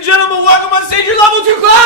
and gentlemen, welcome on stage your level 2 class!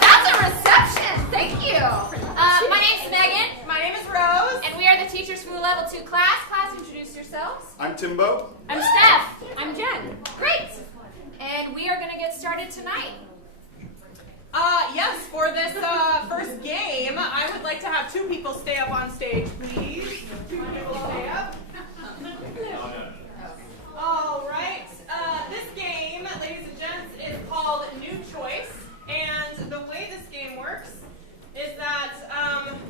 That's a reception. Thank you. My name's Megan. My name is Rose. And we are the teachers from the level 2 class. Class, introduce yourselves. I'm Timbo. I'm Steph. I'm Jen. Great. And we are going to get started tonight. Yes, for this first game, I would like to have 2 people stay up on stage, please. 2 people stay up. All right. This game, ladies and gents, is called New Choice. And the way this game works is that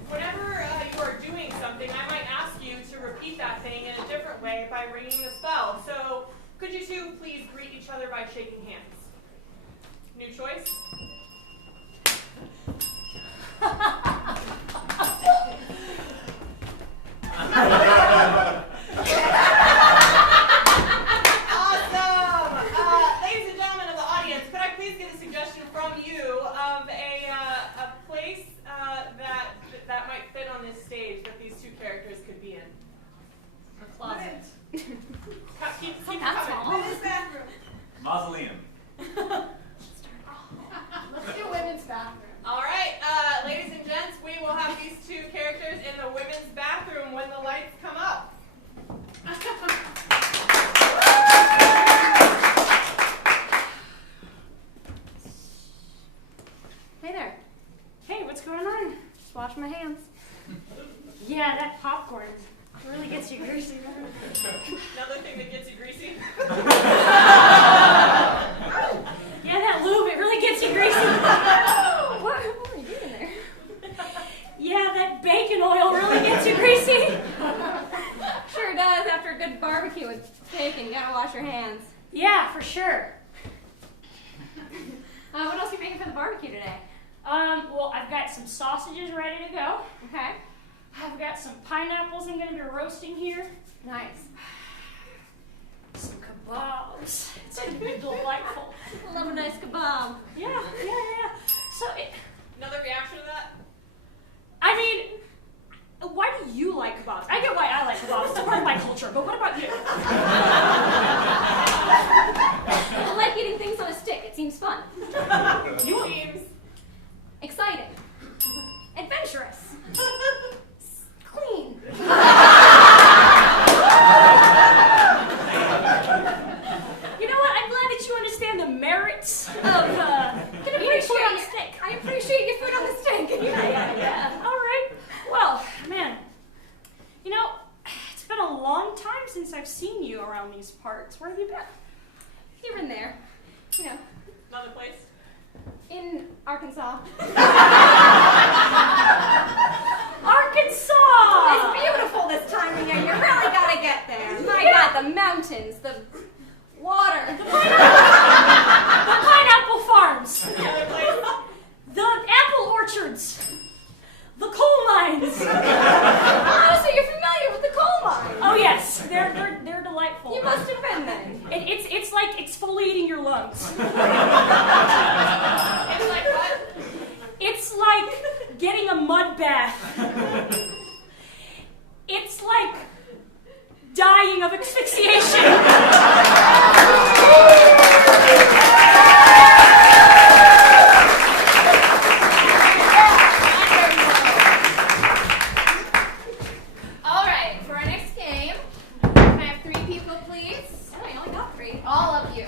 whenever you are doing something, I might ask you to repeat that thing in a different way by ringing the spell. So could you 2 please greet each other by shaking hands? New choice? Awesome! Ladies and gentlemen of the audience, could I please get a suggestion from you of a place that might fit on this stage that these 2 characters could be in? A closet. Keep That's coming. all. Women's bathroom. Mausoleum. Let's do women's bathroom. All right, ladies and gents, we will have these 2 characters in the women's bathroom when the lights come up. Hey there. Hey, what's going on? Just washing my hands. Yeah, that popcorn really gets you greasy. Another thing that gets you greasy. Yeah, that lube, it really gets you greasy. What are you doing there? Yeah, that bacon oil really gets you greasy. Sure does. After a good barbecue with bacon, you gotta wash your hands. Yeah, for sure. What else are you making for the barbecue today? Well, I've got some sausages ready to go. Okay. I've got some pineapples I'm going to be roasting here. Nice. Some kebabs. It's going to be delightful. I love a nice kebab. Yeah. So, Another reaction to that? I mean, why do you like kebabs? I get why I like kebabs. It's part of my culture. But what about you? I like eating things on a stick. It seems fun. You seems Exciting. Adventurous. Clean. You know what? I'm glad that you understand the merits of eating food on a stick. I appreciate your food on the stick. Yeah. All right. Well, man, you know, it's been a long time since I've seen you around these parts. Where have you been? Here and there. You know, another place. in Arkansas. Arkansas! It's beautiful this time of year. You really gotta get there. My God, the mountains, the water. The pineapple farms. Another place. The apple orchards. The coal mines. Oh, so you're familiar with the coal mine? Oh yes, they're delightful. You must have been then. It's like exfoliating your lungs. It's like what? It's like getting a mud bath. It's like dying of asphyxiation. All right, for our next game, can I have 3 people, please? Oh, I only got 3. All of you.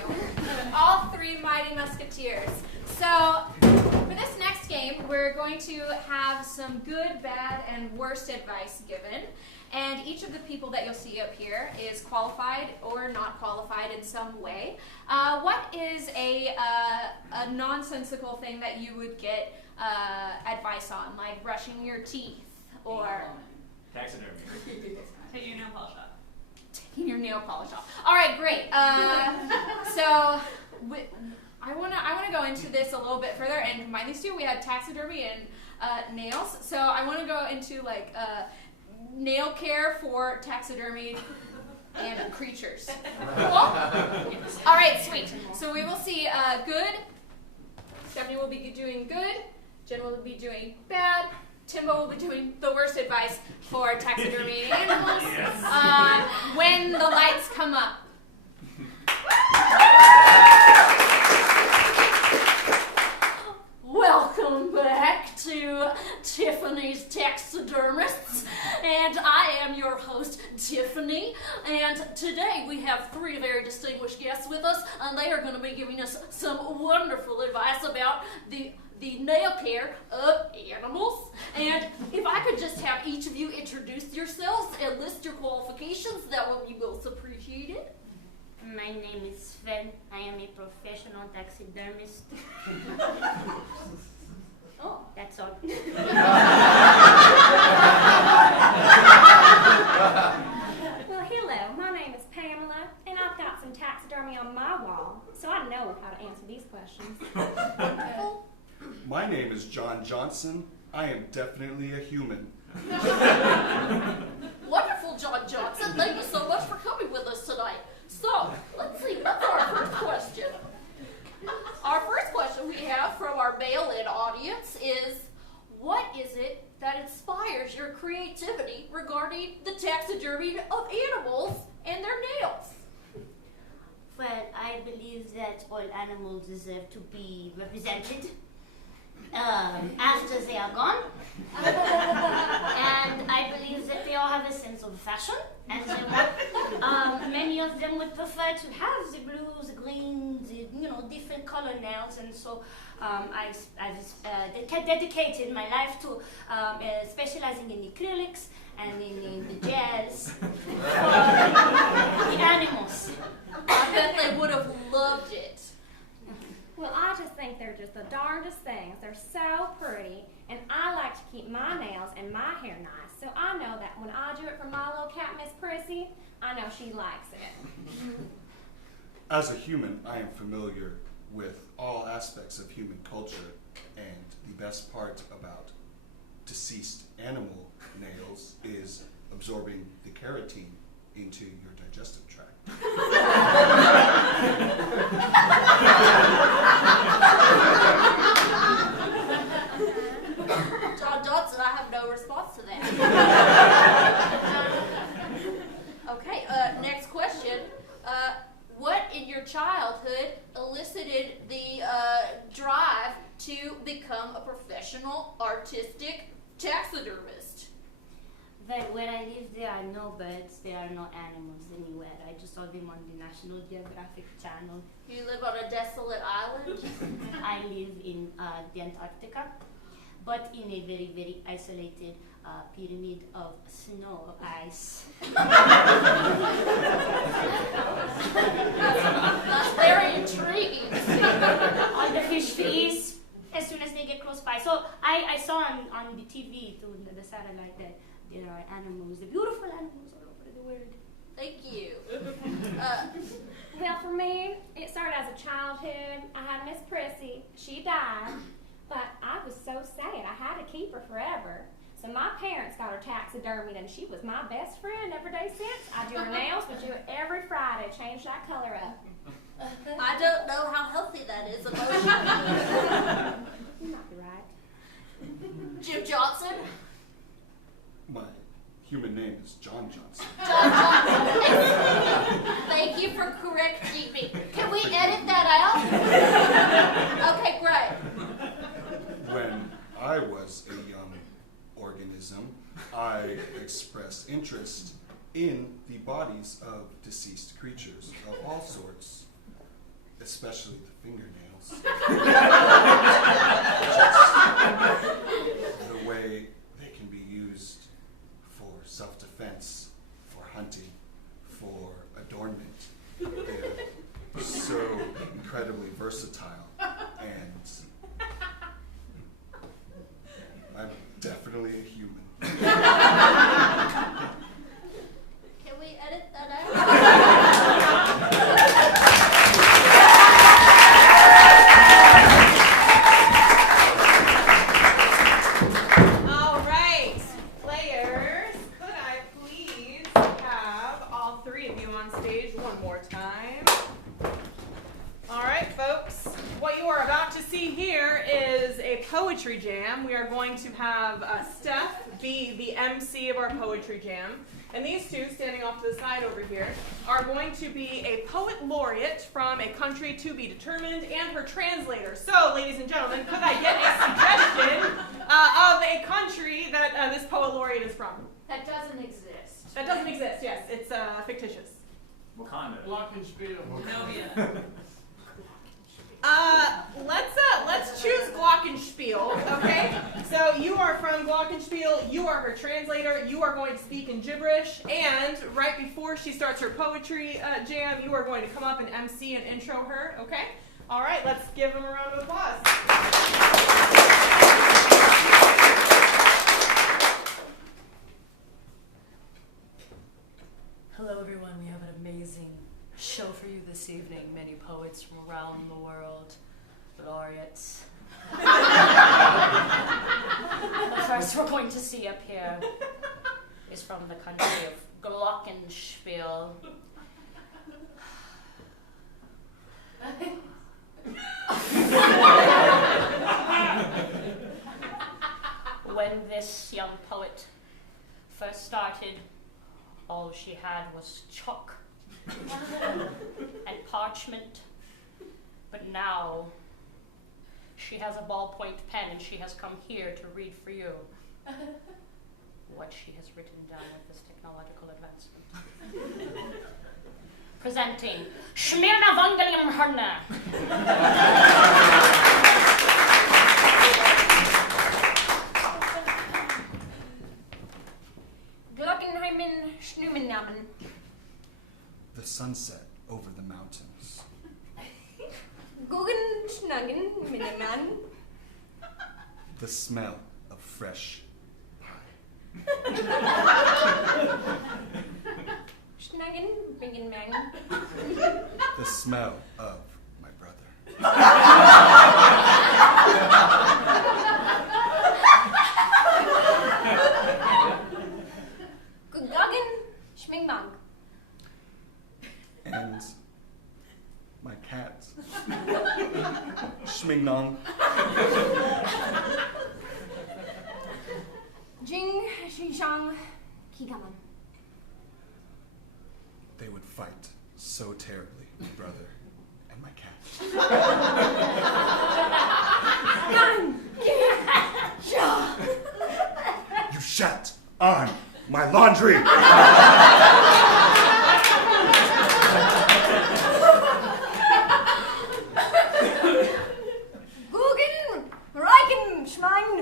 All 3 mighty musketeers. So, for this next game, we're going to have some good, bad, and worst advice given. And each of the people that you'll see up here is qualified or not qualified in some way. What is a nonsensical thing that you would get advice on, like brushing your teeth or Taxidermy. Taking your nail polish off. taking your nail polish off? All right, great. So I wanna go into this a little bit further and combine these 2. We had taxidermy and nails. So I want to go into like nail care for taxidermy and creatures. Cool? All right, sweet. So we will see good, Stephanie will be doing good, Jen will be doing bad, Timbo will be doing the worst advice for taxidermy animals when the lights come up. Welcome back to Tiffany's Taxidermists, and I am your host, Tiffany, and today we have three very distinguished guests with us, and they are going to be giving us some wonderful advice about the nail care of animals. And if I could just have each of you introduce yourselves and list your qualifications, that would be most appreciated. My name is Sven. I am a professional taxidermist. Oh, that's all. Well, hello. My name is Pamela, and I've got some taxidermy on my wall, so I know how to answer these questions. My name is John Johnson. I am definitely a human. Wonderful, John Johnson. Thank you so much for coming with us tonight. So, let's see, what's our first question? Our first question we have from our mail-in audience is, what is it that inspires your creativity regarding the taxidermy of animals and their nails? Well, I believe that all animals deserve to be represented after they are gone. And I believe that they all have a sense of fashion, and they want, many of them would prefer to have the blue, the green, the different color nails, and so I've dedicated my life to specializing in acrylics and in the gels for the animals. I bet they would have loved it. Well, I just think they're just the darndest things. They're so pretty, and I like to keep my nails and my hair nice. So I know that when I do it for my little cat, Miss Prissy, I know she likes it. As a human, I am familiar with all aspects of human culture, and the best part about deceased animal nails is absorbing the keratin into your digestive tract. John Johnson, I have no response to that. Okay, next question. What in your childhood elicited the drive to become a professional artistic taxidermist? But where I live, there are no birds, there are no animals anywhere. I just saw them on the National Geographic Channel. You live on a desolate island? I live in the Antarctica, but in a very, very isolated pyramid of snow ice. That's very intriguing. On the fish fees, as soon as they get close by. So I saw on the TV, through the satellite, that there are animals, the beautiful animals all over the world. Thank you. Well, for me, it started as a childhood. I had Miss Prissy. She died, but I was so sad. I had to keep her forever. So my parents got her taxidermied, and she was my best friend every day since. I do her nails, we do it every Friday, change that color up. I don't know how healthy that is emotionally. You might be right. Jim Johnson? My human name is John Johnson. John Johnson. Thank you for correcting me. Can we edit that out? Okay, great. When I was a young organism, I expressed interest in the bodies of deceased creatures of all sorts, especially the fingernails. Just the way they can be used for self-defense, for hunting, for adornment. They're so incredibly versatile, and I'm definitely a human. Can we edit that out? to see here is a poetry jam. We are going to have Steph be the MC of our poetry jam. And these two, standing off to the side over here, are going to be a poet laureate from a country to be determined and her translator. So, ladies and gentlemen, could I get a suggestion of a country that this poet laureate is from? That doesn't exist. That doesn't exist, yes. It's fictitious. Wakanda. Glockenspiel. Let's choose Glockenspiel, okay? So you are from Glockenspiel, you are her translator, you are going to speak in gibberish, and right before she starts her poetry jam, you are going to come up and MC and intro her, okay? All right, let's give them a round of applause. Hello everyone, we have an amazing show for you this evening. Many poets from around the world, laureates. The first we're going to see up here is from the country of Glockenspiel. When this young poet first started, all she had was chalk and parchment, but now she has a ballpoint pen and she has come here to read for you what she has written down with this technological advancement. Presenting Shmirna Vangalium Harna. Glockenheimen Schnumennamen. The sunset over the mountains. Guggen Schnuggen Minnemann. The smell of fresh pie. Schnuggen Bingenmang. The smell of my brother. Guggen Schmingmang. And my cat. Schmingnong. Jing Shishang Kigaman. They would fight so terribly, my brother and my cat. You shat on my laundry! Guggen Reichen Schmein.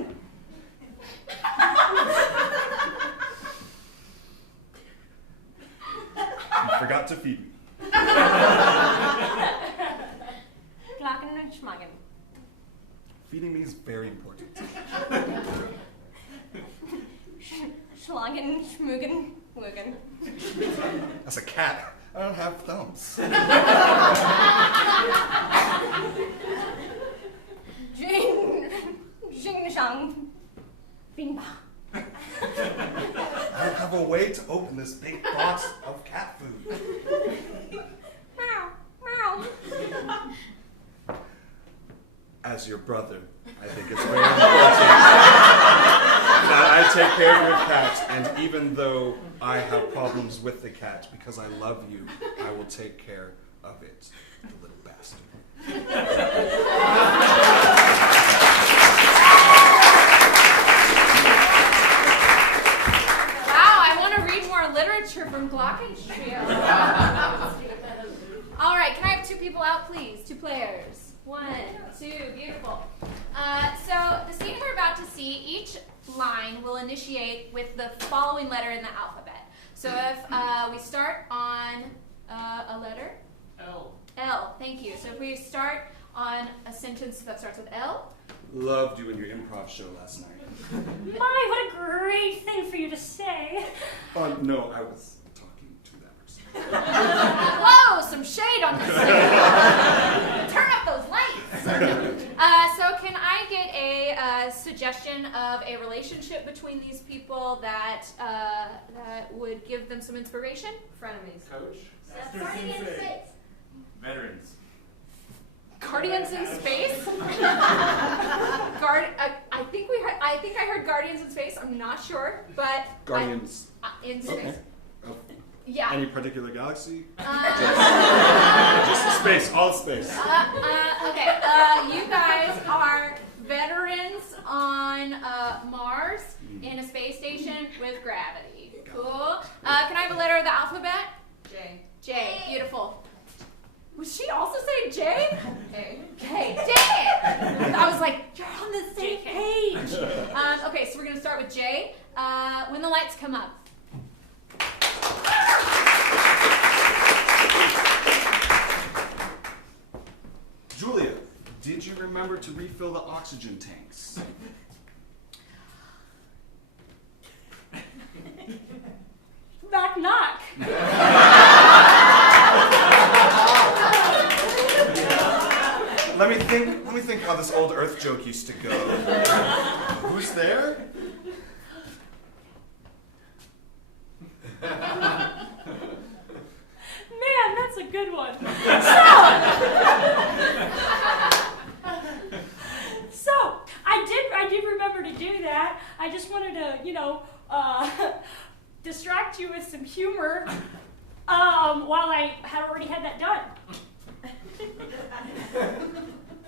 You forgot to feed me. Glacken Schmagen. Feeding me is very important. Schlagen Schmugen Wugen. As a cat, I don't have thumbs. Jing Shang Bingba. I don't have a way to open this big box of cat food. Meow, meow. As your brother, I think it's very important that I take care of your cat, and even though I have problems with the cat, because I love you, I will take care of it, the little bastard. Wow, I want to read more literature from Glockenspiel. All right, can I have two people out, please? Two players. 1, 2, beautiful. So the scene we're about to see, each line will initiate with the following letter in the alphabet. So if we start on a letter. L. L, thank you. So if we start on a sentence that starts with L. Loved you in your improv show last night. My, what a great thing for you to say. No, I was talking to that person. Whoa, some shade on this thing. Turn up those lights. So can I get a suggestion of a relationship between these people that that would give them some inspiration? Frenemies. Coach. Veterans. Guardians in space? I'm not sure, but Guardians. in space. Okay. Of Yeah. any particular galaxy? Uh, Just space, all space. okay. You guys are veterans on Mars in a space station with gravity. Cool. Can I have a letter of the alphabet? J. J. Beautiful. Was she also saying J? A. Okay, dang it! I was like, you're on the same page. Okay, so we're gonna start with J. When the lights come up. Julia, did you remember to refill the oxygen tanks? Knock, knock. Let me think how this old Earth joke used to go. Who's there? Man, that's a good one. So I did remember to do that. I just wanted to, distract you with some humor while I had already had that done.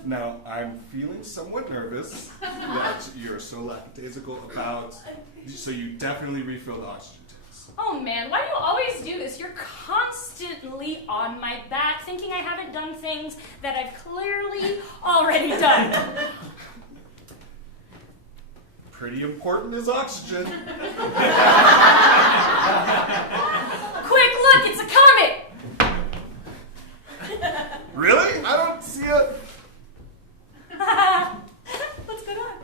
Now, I'm feeling somewhat nervous that you're so lackadaisical about, so you definitely refilled the oxygen tanks. Oh man, why do you always do this? You're constantly on my back, thinking I haven't done things that I've clearly already done. Pretty important is oxygen. Quick look, it's a comet! Really? I don't see it. What's going on?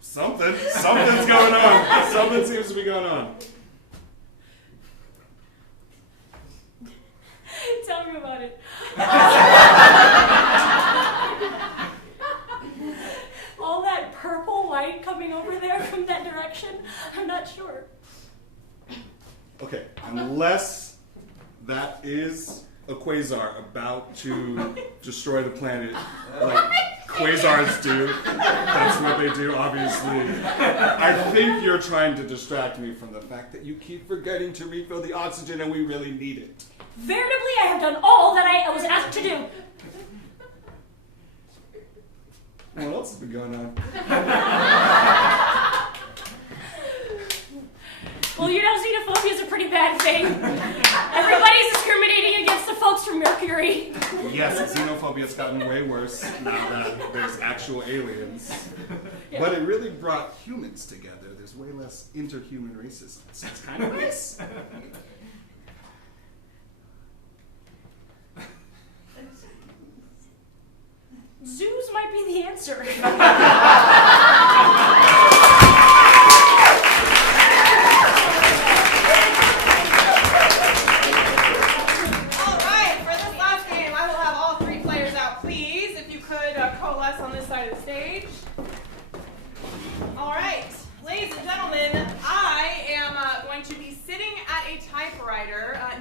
Something's going on. Something seems to be going on. Tell me about it. All that purple light coming over there from that direction, I'm not sure. Okay, unless that is a quasar about to destroy the planet, like quasars do. That's what they do, obviously. I think you're trying to distract me from the fact that you keep forgetting to refill the oxygen and we really need it. Veritably, I have done all that I was asked to do. What else has been going on? Well, xenophobia is a pretty bad thing. Everybody's discriminating against the folks from Mercury. Yes, xenophobia's gotten way worse now that there's actual aliens. But it really brought humans together. There's way less interhuman racism. So it's kind of nice. Zoos might be the answer.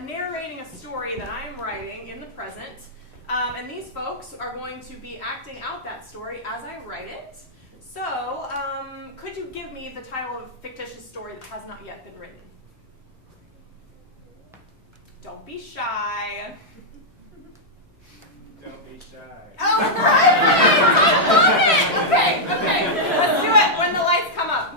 Narrating a story that I am writing in the present, and these folks are going to be acting out that story as I write it. So, could you give me the title of a fictitious story that has not yet been written? Don't be shy. Don't be shy. Oh, right! Okay. Let's do it when the lights come up.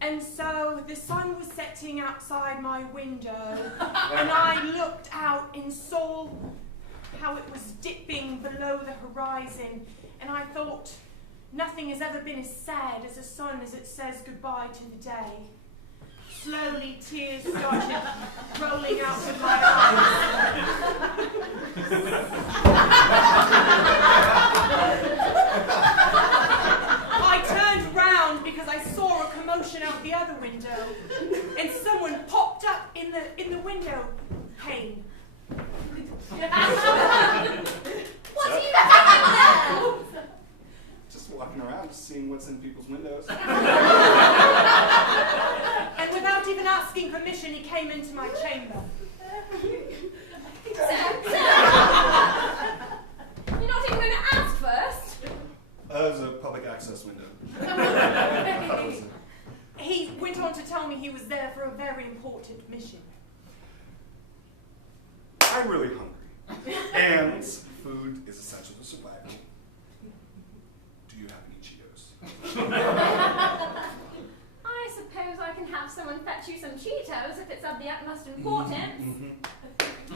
And so the sun was setting outside my window, and I looked out and saw how it was dipping below the horizon, and I thought, nothing has ever been as sad as the sun as it says goodbye to the day. Slowly, tears started rolling out of my I turned round because I saw a commotion out the other window, and someone popped up in the window pane. What are you doing there? Just walking around, just seeing what's in people's windows. And without even asking permission, he came into my chamber. me he was there for a very important mission. I'm really hungry. And food is essential to survival. Do you have any Cheetos? I suppose I can have someone fetch you some Cheetos if it's of the utmost importance.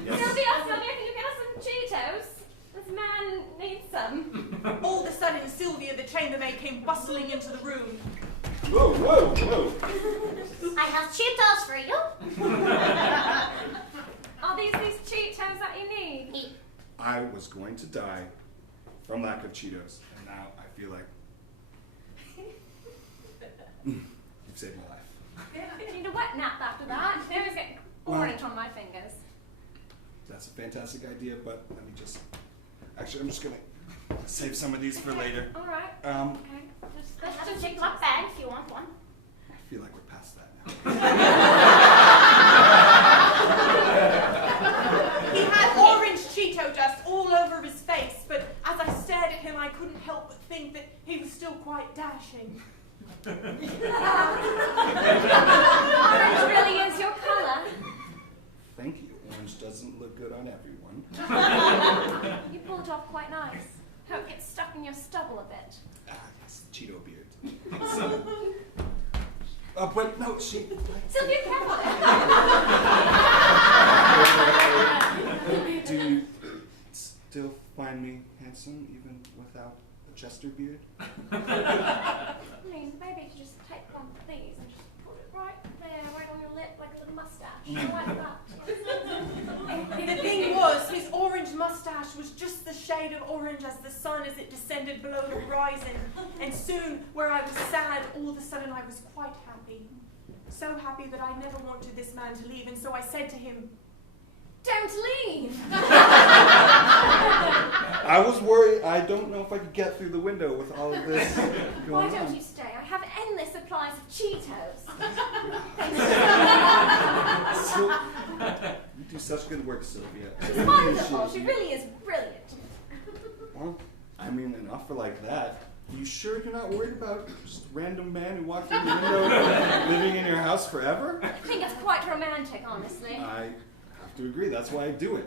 Yes. Sylvia, can you get us some Cheetos? This man needs some. All of a sudden, Sylvia, the chambermaid, came bustling into the room. Whoa, whoa, whoa. I have Cheetos for you. Are these Cheetos that you need? I was going to die from lack of Cheetos, and now I feel like you've saved my life. I need a wet nap after that. I always get orange on my fingers. That's a fantastic idea, but let me just... Actually, I'm just going to save some of these for later. All right. Okay. I have a Ziploc bag if you want one. I feel like we're past that now. He had orange Cheeto dust all over his face, but as I stared at him, I couldn't help but think that he was still quite dashing. Orange really is your colour. Thank you. Orange doesn't look good on everyone. You pulled it off quite nice. Hope it gets stuck in your stubble a bit. Ah, yes, Cheeto beard. So, but no, she... Sylvia, careful. Do you still find me handsome even without a Chester beard? I mean, maybe you could just take one of these and just put it right there, right on your lip, like a little mustache. Like that. The thing was, his orange mustache was just the shade of orange as the sun as it descended below the horizon. And soon, where I was sad, all of a sudden I was quite happy. So happy that I never wanted this man to leave, and so I said to him, Don't leave! I was worried. I don't know if I could get through the window with all of this going Why on. don't you stay? I have endless supplies of Cheetos. So, you do such good work, Sylvia. It's wonderful. She really is brilliant. Well, I mean, an offer like that. You sure you're not worried about just a random man who walked through the window living in your house forever? I think it's quite romantic, honestly. I have to agree. That's why I do it.